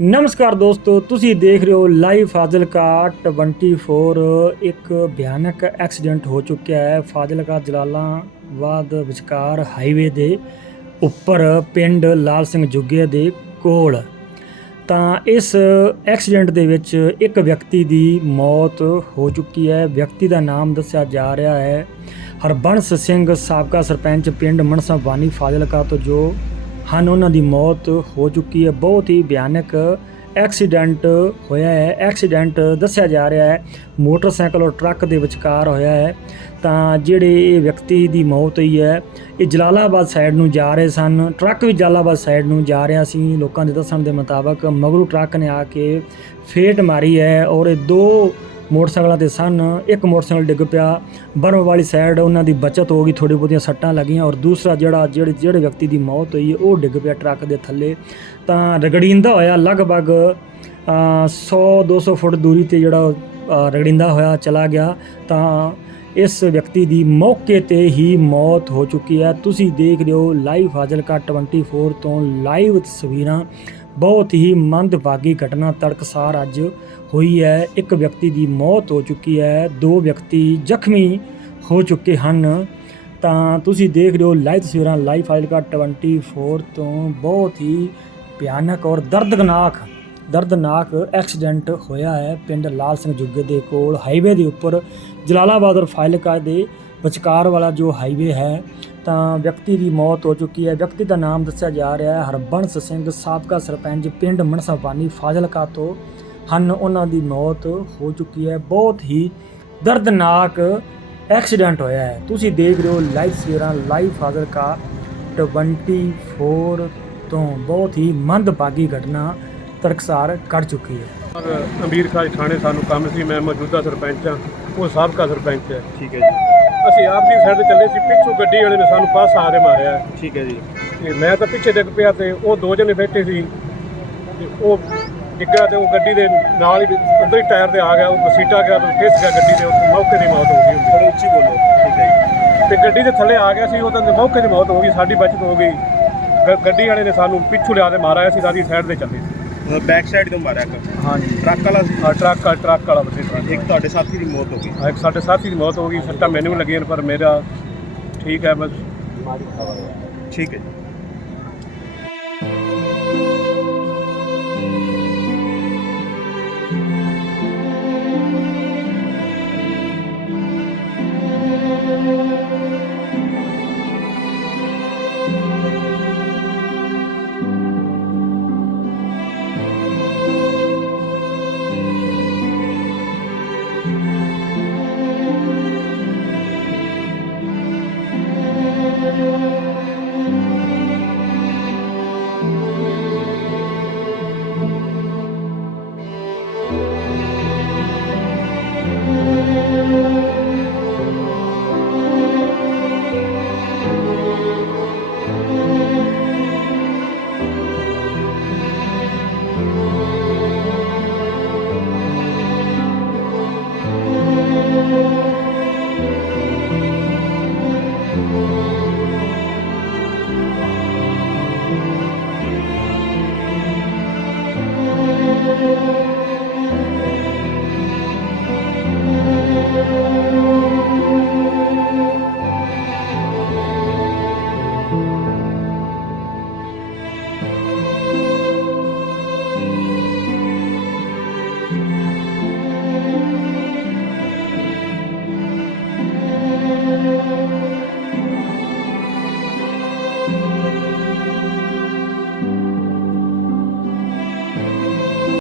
ਨਮਸਕਾਰ ਦੋਸਤੋ, ਤੁਸੀਂ ਦੇਖ ਰਹੇ ਹੋ ਲਾਈਵ ਫਾਜ਼ਿਲਕਾ 24 ਇੱਕ ਭਿਆਨਕ ਐਕਸੀਡੈਂਟ ਹੋ ਚੁੱਕਿਆ ਹੈ ਫਾਜ਼ਿਲਕਾ ਜਲਾਲਾਬਾਦ ਵਿਚਕਾਰ ਹਾਈਵੇ ਦੇ ਉੱਪਰ ਪਿੰਡ ਲਾਲ ਸਿੰਘ ਜੁੱਗੇ ਦੇ ਕੋਲ। ਤਾਂ ਇਸ ਐਕਸੀਡੈਂਟ ਦੇ ਵਿੱਚ ਇੱਕ ਵਿਅਕਤੀ ਦੀ ਮੌਤ ਹੋ ਚੁੱਕੀ ਹੈ। ਵਿਅਕਤੀ ਦਾ ਨਾਮ ਦੱਸਿਆ ਜਾ ਰਿਹਾ ਹੈ ਹਰਬੰਸ ਸਿੰਘ, ਸਾਬਕਾ ਸਰਪੰਚ ਪਿੰਡ ਮਨਸਾ ਬਾਨੀ ਫਾਜ਼ਿਲਕਾ ਤੋਂ, ਜੋ ਹਨ, ਉਹਨਾਂ ਦੀ ਮੌਤ ਹੋ ਚੁੱਕੀ ਹੈ। ਬਹੁਤ ਹੀ ਭਿਆਨਕ ਐਕਸੀਡੈਂਟ ਹੋਇਆ ਹੈ। ਐਕਸੀਡੈਂਟ ਦੱਸਿਆ ਜਾ ਰਿਹਾ ਹੈ। ਮੋਟਰਸਾਈਕਲ ਔਰ ਟਰੱਕ ਦੇ ਵਿਚਕਾਰ ਹੋਇਆ ਹੈ। ਤਾਂ ਜਿਹੜੇ ਇਹ ਵਿਅਕਤੀ ਦੀ ਮੌਤ ਹੋਈ ਹੈ, ਇਹ ਜਲਾਲਾਬਾਦ ਸਾਈਡ ਨੂੰ ਜਾ ਰਹੇ ਸਨ। ਟਰੱਕ ਵੀ ਜਲਾਲਾਬਾਦ ਸਾਈਡ ਨੂੰ ਜਾ ਰਿਹਾ ਸੀ। ਲੋਕਾਂ ਦੇ ਦੱਸਣ ਦੇ ਮੁਤਾਬਕ ਮਗਰੂ ਟਰੱਕ ਨੇ ਆ ਕੇ ਫੇਟ ਮਾਰੀ ਹੈ ਔਰ ਇਹ ਦੋ ਮੋਟਰਸਾਈਕਲਾਂ ਤੇ ਸਨ। ਇੱਕ ਮੋਟਰਸਾਈਕਲ ਡਿੱਗ ਪਿਆ। ਬਰਮ ਵਾਲੀ ਸਾਈਡ ਉਹਨਾਂ ਦੀ ਬਚਤ ਹੋ ਗਈ। ਥੋੜੀ ਬਹੁਤੀਆਂ ਸੱਟਾਂ ਲੱਗੀਆਂ ਔਰ ਦੂਸਰਾ ਜਿਹੜਾ ਜਿਹੜੇ ਜਿਹੜੇ ਵਿਅਕਤੀ ਦੀ ਮੌਤ ਹੋਈ ਉਹ ਡਿੱਗ ਪਿਆ ਟਰੱਕ ਦੇ ਥੱਲੇ। ਤਾਂ ਰਗੜੀਂਦਾ ਹੋਇਆ ਲਗਭਗ 100 200 ਫੁੱਟ ਦੂਰੀ ਤੇ ਜਿਹੜਾ ਅ, ਰਗੜੀਂਦਾ ਹੋਇਆ ਚਲਾ ਗਿਆ। ਤਾਂ ਇਸ ਵਿਅਕਤੀ ਦੀ ਮੌਕੇ ਤੇ ਹੀ ਮੌਤ ਹੋ ਚੁੱਕੀ ਹੈ। ਤੁਸੀਂ ਦੇਖ ਰਹੇ ਹੋ ਲਾਈਵ ਫਾਜ਼ਿਲਕਾ 24 ਤੋਂ ਲਾਈਵ ਤਸਵੀਰਾਂ। ਬਹੁਤ ਹੀ ਮੰਦਭਾਗੀ ਘਟਨਾ ਤੜਕਸਾਰ ਅੱਜ ਹੋਈ ਹੈ। ਇੱਕ ਵਿਅਕਤੀ ਦੀ ਮੌਤ ਹੋ ਚੁੱਕੀ ਹੈ। ਦੋ ਵਿਅਕਤੀ ਜ਼ਖਮੀ ਹੋ ਚੁੱਕੇ ਹਨ। ਤਾਂ ਤੁਸੀਂ ਦੇਖ ਰਹੇ ਹੋ ਲਾਈਵ ਤਸਵੀਰਾਂ ਲਾਈਵ ਫਾਜ਼ਿਲਕਾ 24 ਤੋਂ। ਬਹੁਤ ਹੀ ਭਿਆਨਕ ਔਰ ਦਰਦਨਾਕ ਦਰਦਨਾਕ ਐਕਸੀਡੈਂਟ ਹੋਇਆ ਹੈ ਪਿੰਡ ਲਾਲ ਸਿੰਘ ਜੁੱਗੇ ਦੇ ਕੋਲ। ਹਾਈਵੇ ਦੇ ਉੱਪਰ ਜਲਾਲਾਬਾਦ ਔਰ ਫਾਈਲਕਾ ਦੇ ਵਿਚਕਾਰ ਵਾਲਾ ਜੋ ਹਾਈਵੇ ਹੈ ਤਾਂ ਵਿਅਕਤੀ ਦੀ ਮੌਤ ਹੋ ਚੁੱਕੀ ਹੈ। ਵਿਅਕਤੀ ਦਾ ਨਾਮ ਦੱਸਿਆ ਜਾ ਰਿਹਾ ਹੈ। ਹਰਬੰਸ ਸਿੰਘ ਸਾਬਕਾ ਸਰਪੰਚ ਪਿੰਡ ਮਨਸਾਬਾਨੀ ਫਾਜ਼ਿਲਕਾ ਤੋਂ ਹਨ। ਉਹਨਾਂ ਦੀ ਮੌਤ ਹੋ ਚੁੱਕੀ ਹੈ। ਬਹੁਤ ਹੀ ਦਰਦਨਾਕ ਐਕਸੀਡੈਂਟ ਹੋਇਆ ਹੈ। ਤੁਸੀਂ ਦੇਖ ਰਹੇ ਹੋ ਲਾਈਵ ਸਵੇਰਾਂ ਲਾਈਵ ਫਾਜ਼ਿਲਕਾ 24 ਤੋਂ। ਬਹੁਤ ਹੀ ਮੰਦਭਾਗੀ ਘਟਨਾ ਤੜਕਸਾਰ ਕਰ ਚੁੱਕੀ ਹੈ। ਅਮੀਰ ਖਾਨ ਥਾਣੇ ਸਾਨੂੰ ਕੰਮ ਸੀ। ਮੈਂ ਮੌਜੂਦਾ ਸਰਪੰਚ ਹਾਂ। ਉਹ ਸਾਬਕਾ ਸਰਪੰਚ ਹੈ। ਠੀਕ ਹੈ ਜੀ। ਅਸੀਂ ਆਪ ਦੀ ਸਾਈਡ ਤੇ ਚੱਲੇ ਸੀ ਪਿੱਛੋਂ ਗੱਡੀ ਵਾਲੇ ਨੇ ਸਾਨੂੰ ਪਾਸਾ ਆ ਕੇ ਮਾਰਿਆ। ਠੀਕ ਹੈ ਜੀ। ਤੇ ਮੈਂ ਤਾਂ ਪਿੱਛੇ ਡਿੱਗ ਪਿਆ ਤੇ ਉਹ ਦੋ ਜਣੇ ਬੈਠੇ ਸੀ। ਤੇ ਉਹ ਡਿੱਗਾ ਤੇ ਉਹ ਗੱਡੀ ਦੇ ਨਾਲ ਹੀ ਅੰਦਰ ਹੀ ਟਾਇਰ ਤੇ ਆ ਗਿਆ ਉਹ ਸੀਟਾ ਗਿਆ ਤੇ ਫਿਸ ਗਿਆ ਗੱਡੀ ਦੇ ਉੱਤੇ ਮੌਕੇ ਦੀ ਮੌਤ ਹੋ ਗਈ ਉਹਦੀ। ਥੋੜਾ ਉੱਚੀ ਬੋਲੋ ਠੀਕ ਹੈ ਜੀ। ਤੇ ਗੱਡੀ ਦੇ ਥੱਲੇ ਆ ਗਿਆ ਸੀ ਉਹਦਾ ਤੇ ਮੌਕੇ ਦੀ ਮੌਤ ਹੋ ਗਈ ਸਾਡੀ ਬਚਤ ਹੋ ਗਈ। ਗ- ਗੱਡੀ ਵਾਲੇ ਨੇ ਸਾਨੂੰ ਪਿੱਛੋਂ ਲਿਆ ਕੇ ਮਾਰਿਆ ਸੀ ਸਾਡੀ ਸਾਈਡ ਤੇ ਚੱਲੇ ਸੀ। ਬੈਕ ਸਾਈਡ ਤੋਂ ਮਾਰਿਆ ਕਰ ਹਾਂਜੀ। ਟਰੱਕ ਵਾਲਾ ਸੀ। ਆ ਟਰੱਕ ਆ ਟਰੱਕ ਵਾਲਾ ਬੱਸੇ ਟਰੱਕ ਇੱਕ ਤੁਹਾਡੇ ਸਾਥੀ ਦੀ ਮੌਤ ਹੋ ਗਈ। ਆ ਇੱਕ ਸਾਡੇ ਸਾਥੀ ਦੀ ਮੌਤ ਹੋ ਗਈ ਸੱਟਾਂ ਮੈਨੂੰ ਵੀ ਲੱਗੀਆਂ ਨੇ, ਪਰ ਮੇਰਾ ਠੀਕ ਹੈ ਬਸ। ਠੀਕ ਹੈ ਜੀ।